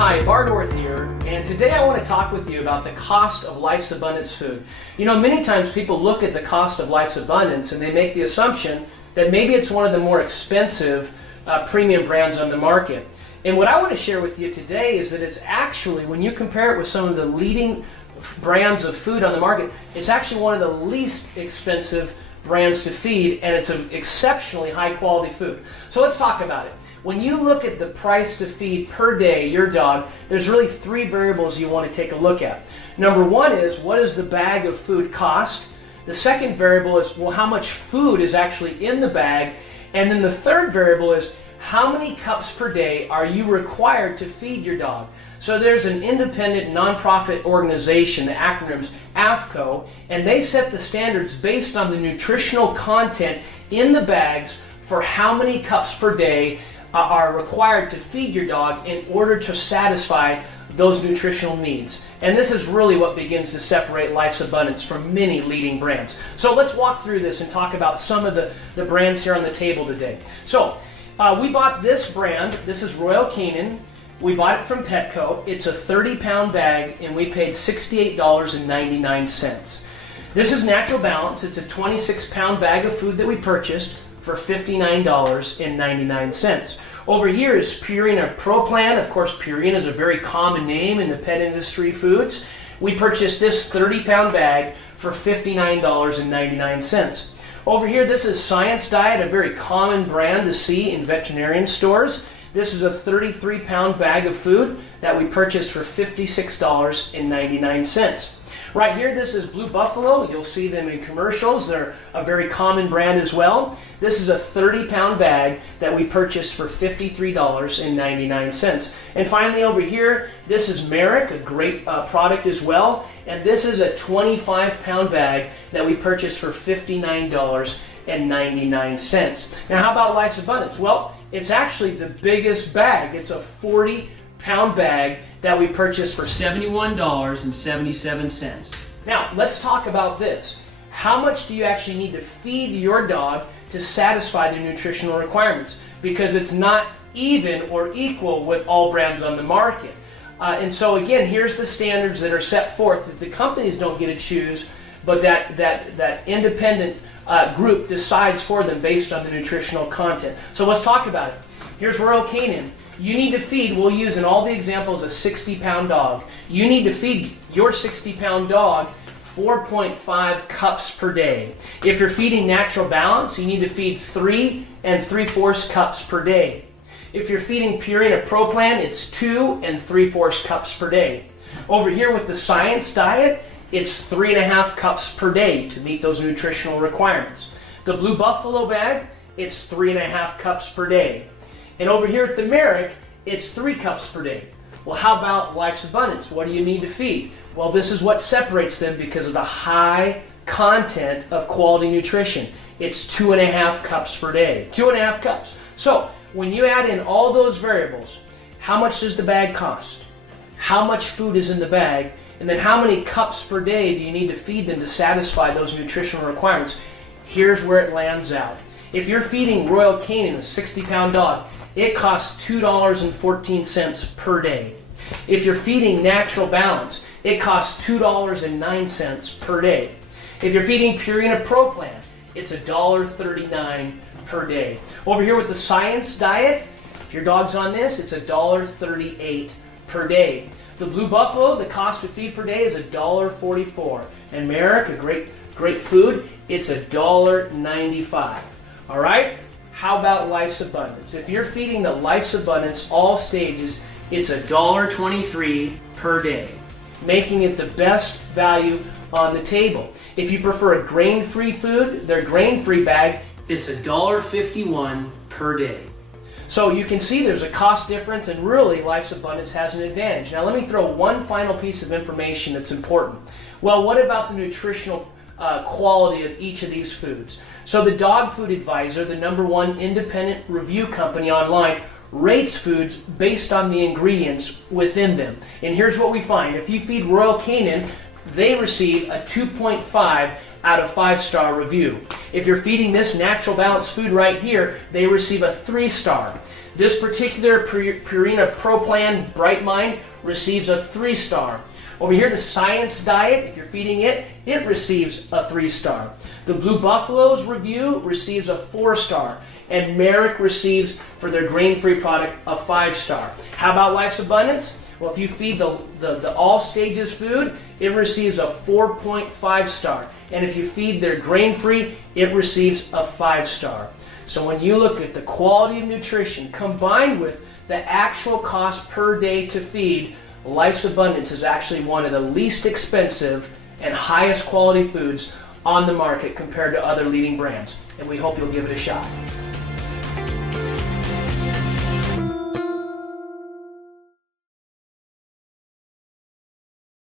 Hi, Bardorth here, and today I want to talk with you about the cost of Life's Abundance food. You know, many times people look at the cost of Life's Abundance and they make the assumption that maybe it's one of the more expensive premium brands on the market. And what I want to share with you today is that it's actually, when you compare it with some of the leading brands of food on the market, it's actually one of the least expensive brands to feed, and it's an exceptionally high quality food. So let's talk about it. When you look at the price to feed per day your dog, there's really three variables you want to take a look at. Number one is, what does the bag of food cost? The second variable is, well, how much food is actually in the bag? And then the third variable is, how many cups per day are you required to feed your dog? So there's an independent nonprofit organization, the acronym's AAFCO, and they set the standards based on the nutritional content in the bags for how many cups per day are required to feed your dog in order to satisfy those nutritional needs. And this is really what begins to separate Life's Abundance from many leading brands. So let's walk through this and talk about some of the brands here on the table today. So we bought this brand. This is Royal Canin. We bought it from Petco. It's a 30-pound bag, and we paid $68.99. This is Natural Balance. It's a 26-pound bag of food that we purchased for $59.99. Over here is Purina Pro Plan. Of course, Purina is a very common name in the pet industry foods. We purchased this 30-pound bag for $59.99. Over here, this is Science Diet, a very common brand to see in veterinarian stores. This is a 33-pound bag of food that we purchased for $56.99. Right here, this is Blue Buffalo. You'll see them in commercials. They're a very common brand as well. This is a 30-pound bag that we purchased for $53.99. And finally, over here, this is Merrick, a great product as well. And this is a 25-pound bag that we purchased for $59.99. Now, how about Life's Abundance? Well, it's actually the biggest bag. It's a 40-pound bag that we purchased for $71.77. Now, let's talk about this. How much do you actually need to feed your dog to satisfy their nutritional requirements? Because it's not even or equal with all brands on the market. And so again, here's the standards that are set forth that the companies don't get to choose, but that independent group decides for them based on the nutritional content. So let's talk about it. Here's Royal Canin. You need to feed, we'll use in all the examples, a 60-pound dog. You need to feed your 60-pound dog 4.5 cups per day. If you're feeding Natural Balance, you need to feed 3 3/4 cups per day. If you're feeding Purina Pro Plan, it's 2 3/4 cups per day. Over here with the Science Diet, it's 3.5 cups per day to meet those nutritional requirements. The Blue Buffalo bag, it's 3.5 cups per day. And over here at the Merrick, it's 3 cups per day. Well, how about Life's Abundance? What do you need to feed? Well, this is what separates them because of the high content of quality nutrition. It's 2.5 cups per day. 2.5 cups. So, when you add in all those variables, how much does the bag cost? How much food is in the bag? And then how many cups per day do you need to feed them to satisfy those nutritional requirements? Here's where it lands out. If you're feeding Royal Canin, a 60-pound dog, it costs $2.14 per day. If you're feeding Natural Balance, it costs $2.09 per day. If you're feeding Purina Pro Plan, it's $1.39 per day. Over here with the Science Diet, if your dog's on this, it's $1.38 per day. The Blue Buffalo, the cost to feed per day is $1.44. And Merrick, a great food, it's $1.95. All right? How about Life's Abundance? If you're feeding the Life's Abundance all stages, it's $1.23 per day, making it the best value on the table. If you prefer a grain-free food, their grain-free bag, it's $1.51 per day. So you can see there's a cost difference, and really Life's Abundance has an advantage. Now let me throw one final piece of information that's important. Well, what about the nutritional quality of each of these foods? So the Dog Food Advisor, the #1 independent review company online, rates foods based on the ingredients within them. And here's what we find. If you feed Royal Canin, they receive a 2.5 out of 5-star review. If you're feeding this Natural Balance food right here, they receive a 3-star. This particular Purina Pro Plan Bright Mind receives a 3-star. Over here, the Science Diet, if you're feeding it, it receives a 3-star. The Blue Buffalo's review receives a 4-star. And Merrick receives, for their grain-free product, a 5-star. How about Life's Abundance? Well, if you feed the All Stages food, it receives a 4.5 star. And if you feed their grain-free, it receives a 5-star. So when you look at the quality of nutrition combined with the actual cost per day to feed, Life's Abundance is actually one of the least expensive and highest quality foods on the market compared to other leading brands. And we hope you'll give it a shot.